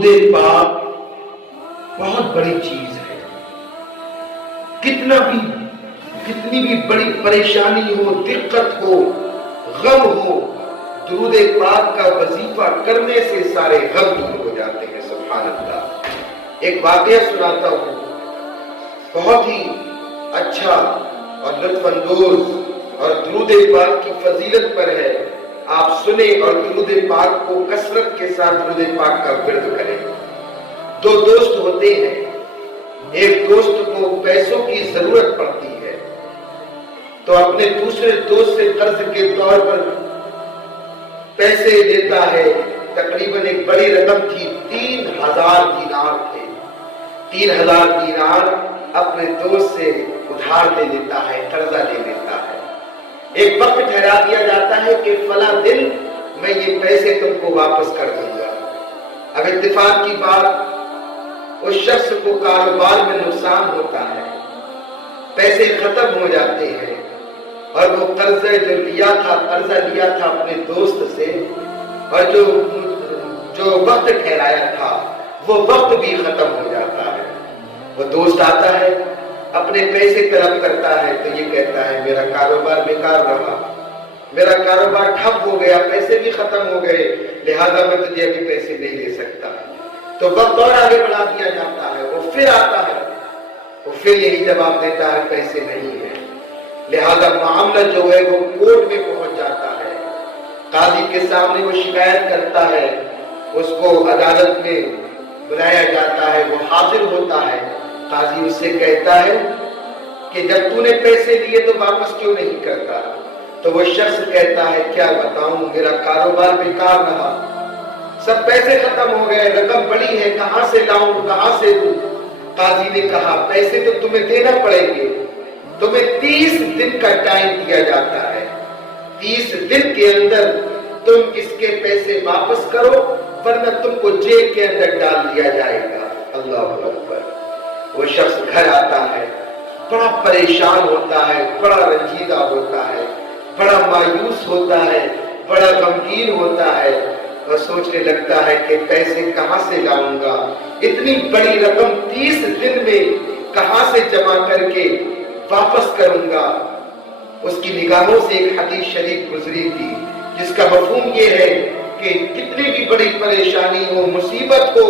درود پاک بہت بڑی چیز ہے. کتنی بھی بڑی پریشانی ہو، دقت ہو، غم ہو، درود پاک کا وظیفہ کرنے سے سارے غم دور ہو جاتے ہیں. سبحان اللہ. ایک واقعہ سناتا ہوں، بہت ہی اچھا اور لطف اندوز اور درود پاک کی فضیلت پر ہے. آپ سنیں اور درود پاک کو کثرت کے ساتھ درود پاک کا ورد کریں. دو دوست ہوتے ہیں، ایک دوست کو پیسوں کی ضرورت پڑتی ہے تو اپنے دوسرے دوست سے قرض کے طور پر پیسے لیتا ہے. تقریباً ایک بڑی رقم تھی، 3000 دینار تھے. 3000 دینار اپنے دوست سے ادھار لے لیتا ہے، قرضہ لے لیتا ہے. ایک وقت ٹھہرا دیا جاتا ہے کہ فلاں دن میں یہ پیسے تم کو واپس کر دوں گا. اب اتفاق کی بات، اس شخص کو کاروبار میں نقصان ہوتا ہے، پیسے ختم ہو جاتے ہیں اور وہ قرضہ لیا تھا اپنے دوست سے، اور جو وقت ٹھہرایا تھا وہ وقت بھی ختم ہو جاتا ہے. وہ دوست آتا ہے، اپنے پیسے طلب کرتا ہے تو یہ کہتا ہے میرا کاروبار بیکار رہا، میرا کاروبار ٹھپ ہو گیا، پیسے بھی ختم ہو گئے، لہذا میں تجھے ابھی پیسے نہیں دے سکتا. تو وقت اور آگے بڑھا دیا جاتا ہے. وہ پھر آتا ہے، وہ پھر یہی جواب دیتا ہے پیسے نہیں ہے. لہذا معاملہ جو ہے وہ کورٹ میں پہنچ جاتا ہے. قاضی کے سامنے وہ شکایت کرتا ہے، اس کو عدالت میں بلایا جاتا ہے، وہ حاضر ہوتا ہے. قاضی اس سے کہتا ہے کہ جب تو نے پیسے لیے تو واپس کیوں نہیں کرتا؟ تو وہ شخص کہتا ہے کیا بتاؤں، میرا کاروبار بیکار رہا، سب پیسے ختم ہو گئے، رقم بڑی ہے، کہاں سے لاؤں، کہاں سے دوں؟ قاضی نے کہا پیسے تو تمہیں دینا پڑیں گے، تمہیں 30 دن کا ٹائم دیا جاتا ہے. 30 دن کے اندر تم اس کے پیسے واپس کرو ورنہ تم کو جیل کے اندر ڈال دیا جائے گا. اللہ اکبر. وہ شخص گھر آتا ہے، بڑا پریشان ہوتا ہے، بڑا رنجیدہ ہوتا ہے، بڑا مایوس ہوتا ہے، بڑا غمگین ہوتا ہے اور سوچنے لگتا ہے کہ پیسے کہاں سے لاؤں گا، اتنی بڑی رقم 30 دن میں کہاں سے جمع کر کے واپس کروں گا. اس کی نگاہوں سے ایک حدیث شریف گزری تھی جس کا مفہوم یہ ہے کہ کتنی بھی بڑی پریشانی ہو، مصیبت ہو،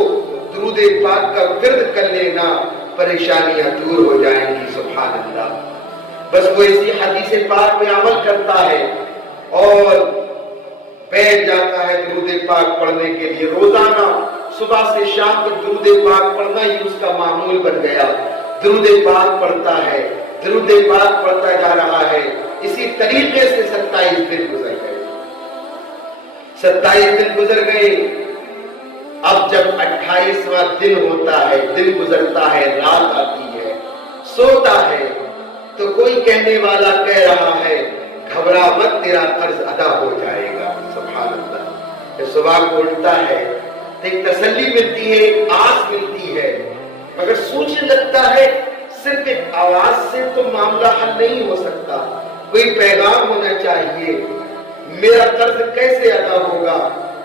درود پاک کا ورد کر لینا، پریشانیاں دور ہو جائیں گی. سبحان اللہ. بس وہ اسی حدیث پاک میں عمل کرتا ہے اور بیٹھ جاتا ہے درود پاک پڑھنے کے لیے. روزانہ صبح سے شام تک درود پاک پڑھنا ہی اس کا معمول بن گیا. درود پاک پڑھتا ہے، درود پاک پڑھتا جا رہا ہے. اسی طریقے سے 27 دن گزر گئے. 27 دن گزر گئے. اب جب 28واں دن ہوتا ہے، دن گزرتا ہے، رات آتی ہے، سوتا ہے تو کوئی کہنے والا کہہ رہا ہے گھبرا مت، تیرا قرض ادا ہو جائے گا. سبحان اللہ. جب صبح کو اٹھتا ہے تو ایک تسلی ملتی ہے، ایک آس ملتی ہے، مگر سوچنے لگتا ہے صرف ایک آواز سے تو معاملہ حل نہیں ہو سکتا، کوئی پیغام ہونا چاہیے، میرا قرض کیسے ادا ہوگا؟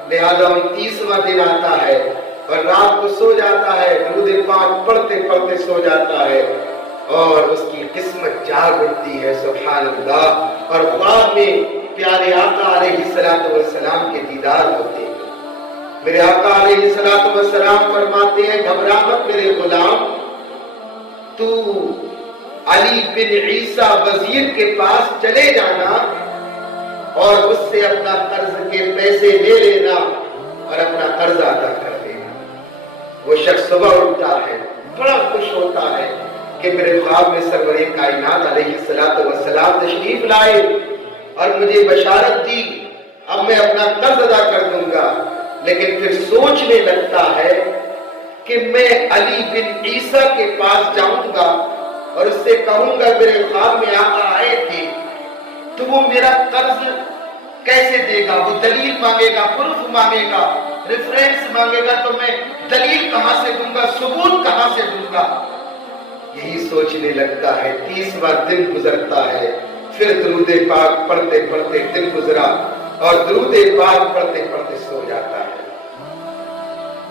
لہذا 29واں دن آتا ہے اور رات کو سو جاتا ہے، درود پاک پڑھتے پڑھتے سو جاتا ہے اور اس کی قسمت جاگ اٹھتی ہے. سبحان اللہ. اور بعد میں پیارے آقا علیہ الصلوۃ والسلام کے دیدار ہوتے ہیں. میرے آقا علیہ الصلوۃ والسلام فرماتے ہیں گھبرا مت میرے غلام، تو علی بن عیسیٰ وزیر کے پاس چلے جانا اور اس سے اپنا قرض کے پیسے لے لینا اور اپنا قرض ادا کر دینا. وہ شخص صبح اٹھتا ہے، بڑا خوش ہوتا ہے کہ میرے خواب میں سرور کائنات علیہ الصلوۃ والسلام تشریف لائے اور مجھے بشارت دی، اب میں اپنا قرض ادا کر دوں گا. لیکن پھر سوچنے لگتا ہے کہ میں علی بن عیسیٰ کے پاس جاؤں گا اور اس سے کہوں گا میرے خواب میں آقا آئے تھے، تو وہ میرا قرض کیسے دے گا؟ وہ دلیل مانگے گا، پروف مانگے گا، ریفرنس مانگے گا، تو میں دلیل کہاں سے دوں گا، ثبوت کہاں سے دوں گا؟ یہی سوچنے لگتا ہے. 30واں دن گزرتا ہے، پھر درود پاک پڑھتے پڑھتے دن گزرا اور درود پاک پڑھتے پڑھتے سو جاتا ہے.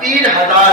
3000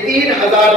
3000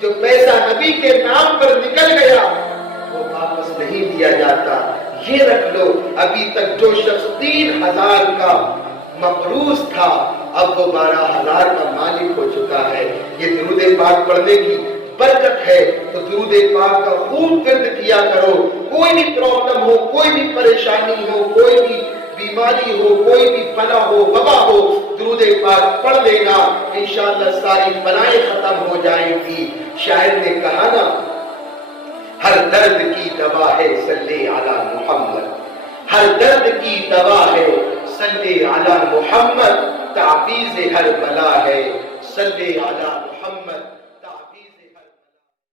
جو پیسہ نبی کے نام پر نکل گیا وہ واپس نہیں دیا جاتا. یہ رکھ لو ابھی تک جو شخص 3000 کا مقروض تھا اب وہ 12000 کا مالک ہو چکا ہے. یہ درود پاک پڑھنے کی برکت ہے. تو درود پاک کا خوب ورد کیا کرو. کوئی بھی پرابلم ہو, کوئی بھی پریشانی ہو, کوئی بھی بیماری ہو, کوئی بھی بلا ہو, وبا ہو, درود پاک پڑھ لینا, انشاءاللہ ساری بلائیں ختم ہو جائیں گی. شاعر نے کہا نا, ہر درد کی دوا ہے صلی علی محمد, ہر درد کی دوا ہے صلی علی محمد, تعویذ ہر بلا ہے صلی علی